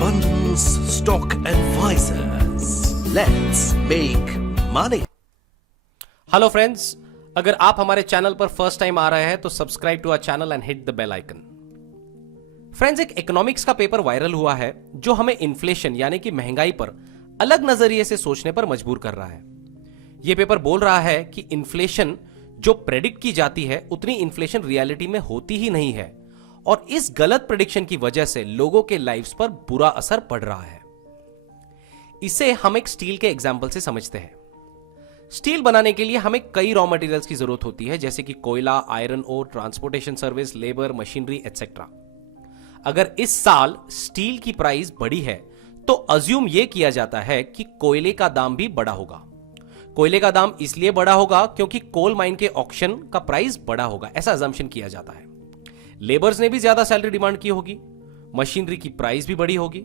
Bandhan's Stock Advisors. Let's make money. Hello friends, अगर आप हमारे चैनल पर फर्स्ट टाइम आ रहे हैं तो subscribe to our channel and hit the bell icon. Friends, एक इकोनॉमिक्स का पेपर वायरल हुआ है जो हमें इन्फ्लेशन यानी कि महंगाई पर अलग नजरिए से सोचने पर मजबूर कर रहा है। यह पेपर बोल रहा है कि इन्फ्लेशन जो प्रेडिक्ट की जाती है उतनी इन्फ्लेशन रियलिटी में होती ही नहीं है और इस गलत प्रेडिक्शन की वजह से लोगों के लाइफ्स पर बुरा असर पड़ रहा है। इसे हम एक स्टील के एग्जाम्पल से समझते हैं। स्टील बनाने के लिए हमें कई रॉ मटेरियल्स की जरूरत होती है, जैसे कि कोयला, iron ore, transportation service, labour, machinery etcetera. अगर इस साल स्टील की प्राइस बढ़ी है तो अज्यूम यह किया जाता है कि कोयले का दाम भी बढ़ा होगा। कोयले का दाम इसलिए बढ़ा होगा क्योंकि कोल माइन के ऑक्शन का प्राइस बढ़ा होगा, ऐसा अजम्पशन किया जाता है। लेबर्स ने भी ज्यादा सैलरी डिमांड की होगी, मशीनरी की प्राइस भी बढ़ी होगी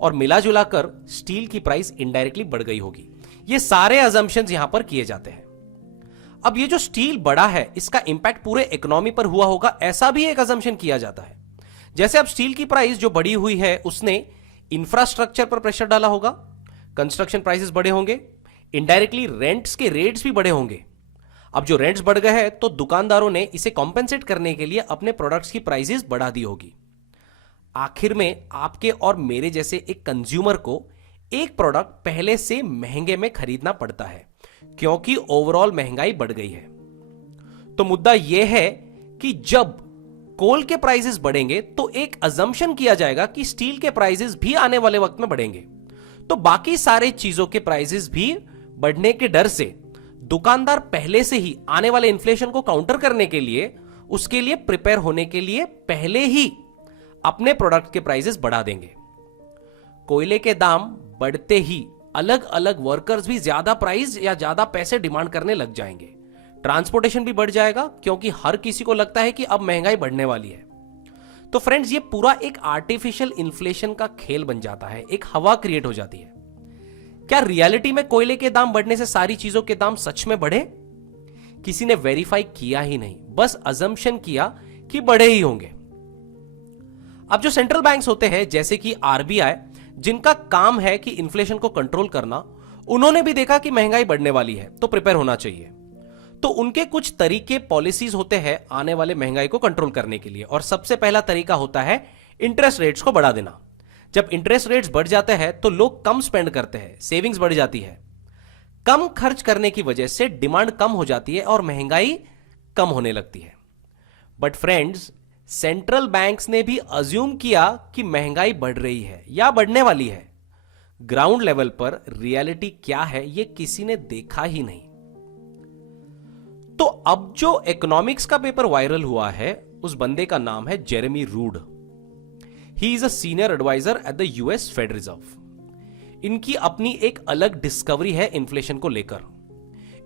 और मिला जुला कर स्टील की प्राइस इनडायरेक्टली बढ़ गई होगी। ये सारे अजम्पशंस यहां पर किए जाते हैं। अब ये जो स्टील बढ़ा है इसका इंपैक्ट पूरे इकोनॉमी पर हुआ होगा, ऐसा भी एक अजम्पशन किया जाता है। जैसे अब स्टील की प्राइस जो बढ़ी हुई है उसने इंफ्रास्ट्रक्चर पर प्रेशर डाला होगा, कंस्ट्रक्शन प्राइसेस बढ़े होंगे, इनडायरेक्टली रेंट्स के रेट्स भी बढ़े होंगे। अब जो रेंट्स बढ़ गए हैं तो दुकानदारों ने इसे कॉम्पेंसेट करने के लिए अपने प्रोडक्ट्स की प्राइसेस बढ़ा दी होगी। आखिर में आपके और मेरे जैसे एक कंज्यूमर को एक प्रोडक्ट पहले से महंगे में खरीदना पड़ता है क्योंकि ओवरऑल महंगाई बढ़ गई है। तो मुद्दा यह है कि जब कोल के प्राइसेस बढ़ेंगे तो एक अजम्पशन किया जाएगा कि स्टील के प्राइसेस भी आने वाले वक्त में बढ़ेंगे, तो बाकी सारे चीजों के प्राइसेस भी बढ़ने के डर से दुकानदार पहले से ही आने वाले इन्फ्लेशन को काउंटर करने के लिए, उसके लिए प्रिपेयर होने के लिए पहले ही अपने प्रोडक्ट के प्राइसेस बढ़ा देंगे। कोयले के दाम बढ़ते ही अलग अलग वर्कर्स भी ज्यादा प्राइस या ज्यादा पैसे डिमांड करने लग जाएंगे। ट्रांसपोर्टेशन भी बढ़ जाएगा क्योंकि हर किसी को लगता है कि अब महंगाई बढ़ने वाली है। तो फ्रेंड्स, ये पूरा एक आर्टिफिशियल इन्फ्लेशन का खेल बन जाता है, एक हवा क्रिएट हो जाती है। क्या रियलिटी में कोयले के दाम बढ़ने से सारी चीजों के दाम सच में बढ़े? किसी ने वेरीफाई किया ही नहीं, बस अजम्पशन किया कि बढ़े ही होंगे। अब जो सेंट्रल बैंक्स होते हैं जैसे कि आरबीआई, जिनका काम है कि इन्फ्लेशन को कंट्रोल करना, उन्होंने भी देखा कि महंगाई बढ़ने वाली है तो प्रिपेयर होना चाहिए। तो उनके कुछ तरीके, पॉलिसीज होते हैं आने वाले महंगाई को कंट्रोल करने के लिए, और सबसे पहला तरीका होता है इंटरेस्ट रेट्स को बढ़ा देना। जब इंटरेस्ट रेट्स बढ़ जाते हैं तो लोग कम स्पेंड करते हैं, सेविंग्स बढ़ जाती है। कम खर्च करने की वजह से डिमांड कम हो जाती है और महंगाई कम होने लगती है। बट फ्रेंड्स, सेंट्रल बैंक्स ने भी अज्यूम किया कि महंगाई बढ़ रही है या बढ़ने वाली है। ग्राउंड लेवल पर रियलिटी क्या है ये किसी ने देखा ही नहीं। तो अब जो इकोनॉमिक्स का पेपर वायरल हुआ है उस बंदे का नाम है Jeremy Rudd. He is a senior advisor at the US Fed Reserve. इनकी अपनी एक अलग डिस्कवरी है इन्फ्लेशन को लेकर।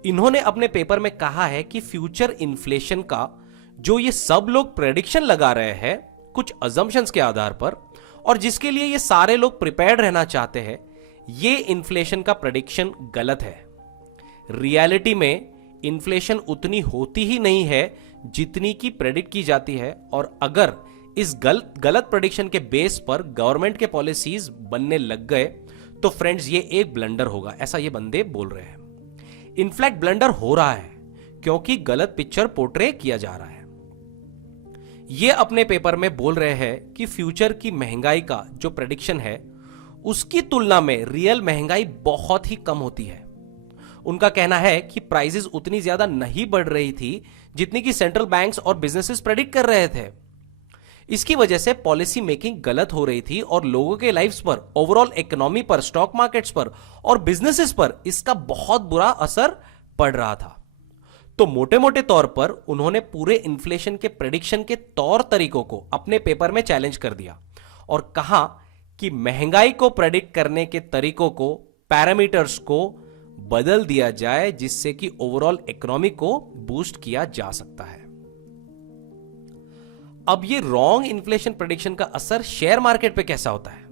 इन्होंने अपने पेपर में कहा है कि फ्यूचर इन्फ्लेशन का जो ये सब लोग प्रेडिक्शन लगा रहे हैं कुछ अजम्पशंस के आधार पर, और जिसके लिए ये सारे लोग प्रिपेयर्ड रहना चाहते हैं, ये इन्फ्लेशन का प्रेडिक्शन गलत है। रियलिटी में इन्फ्लेशन उतनी होती ही नहीं है जितनी की प्रेडिक्ट की जाती है, और अगर इस गलत प्रेडिक्शन के बेस पर गवर्नमेंट के पॉलिसीज बनने लग गए तो फ्रेंड्स ये एक ब्लंडर होगा, ऐसा ये बंदे बोल रहे हैं। इनफैक्ट ब्लंडर हो रहा है क्योंकि गलत पिक्चर पोर्ट्रे किया जा रहा है। ये अपने पेपर में बोल रहे हैं कि फ्यूचर की महंगाई का जो प्रेडिक्शन है उसकी तुलना में रियल महंगाई बहुत ही कम होती है। उनका कहना है कि प्राइसेस उतनी ज्यादा नहीं बढ़ रही थी जितनी कि सेंट्रल बैंक्स और बिजनेसेस प्रेडिक्ट कर रहे थे। इसकी वजह से पॉलिसी मेकिंग गलत हो रही थी और लोगों के लाइफ्स पर, ओवरऑल इकोनॉमी पर, स्टॉक मार्केट्स पर और बिजनेसेस पर इसका बहुत बुरा असर पड़ रहा था। तो मोटे मोटे तौर पर उन्होंने पूरे इन्फ्लेशन के प्रेडिक्शन के तौर तरीकों को अपने पेपर में चैलेंज कर दिया और कहा कि महंगाई को प्रेडिक्ट करने के तरीकों को, पैरामीटर्स को बदल दिया जाए जिससे कि ओवरऑल इकोनॉमी को बूस्ट किया जा सकता है। अब ये रॉन्ग इन्फ्लेशन प्रेडिक्शन का असर शेयर मार्केट पे कैसा होता है?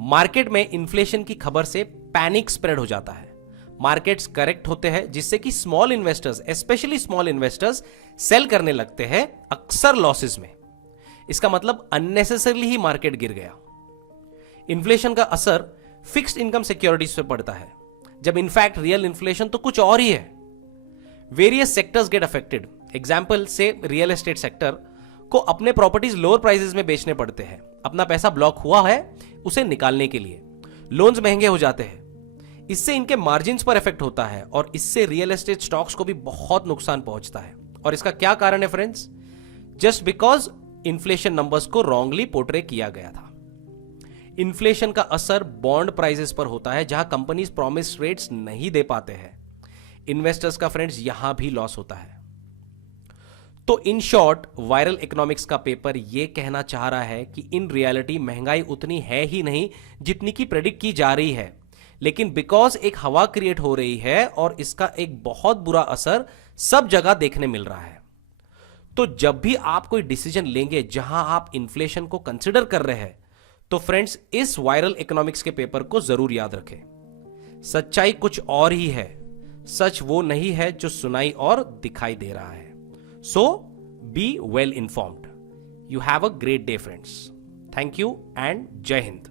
मार्केट में इन्फ्लेशन की खबर से पैनिक स्प्रेड हो जाता है, मार्केट्स करेक्ट होते हैं जिससे कि small investors, specially small investors sell करने लगते हैं अक्सर लॉसेस में। इसका मतलब अननेसेसरली ही मार्केट गिर गया। इन्फ्लेशन का असर फिक्स्ड इनकम सिक्योरिटीज पे पड़ता है, जब इनफैक्ट रियल इन्फ्लेशन तो कुछ और ही है। Various sectors get affected. Example से रियल एस्टेट सेक्टर को अपने प्रॉपर्टीज लोअर प्राइसेस में बेचने पड़ते हैं। अपना पैसा ब्लॉक हुआ है उसे निकालने के लिए लोन्स महंगे हो जाते हैं। इससे इनके मार्जिन्स पर इफेक्ट होता है और इससे रियल एस्टेट स्टॉक्स को भी बहुत नुकसान पहुंचता है। और इसका क्या कारण है friends? Just because inflation numbers को रॉन्गली पोर्ट्रे किया गया था। इन्फ्लेशन का असर बॉन्ड प्राइसेस पर होता है, जहां कंपनीज प्रॉमिस रेट्स नहीं दे पाते हैं। इन्वेस्टर्स का फ्रेंड्स यहां भी लॉस होता है। तो इन शॉर्ट वायरल इकोनॉमिक्स का पेपर यह कहना चाह रहा है कि इन रियलिटी महंगाई उतनी है ही नहीं जितनी की प्रेडिक्ट की जा रही है, लेकिन बिकॉज एक हवा क्रिएट हो रही है और इसका एक बहुत बुरा असर सब जगह देखने मिल रहा है। तो जब भी आप कोई डिसीजन लेंगे जहां आप इन्फ्लेशन को कंसिडर कर रहे हैं, तो फ्रेंड्स इस वायरल इकोनॉमिक्स के पेपर को जरूर याद रखें। सच्चाई कुछ और ही है, सच वो नहीं है जो सुनाई और दिखाई दे रहा है। So be well informed. You have a great day friends. Thank you and जय हिंद।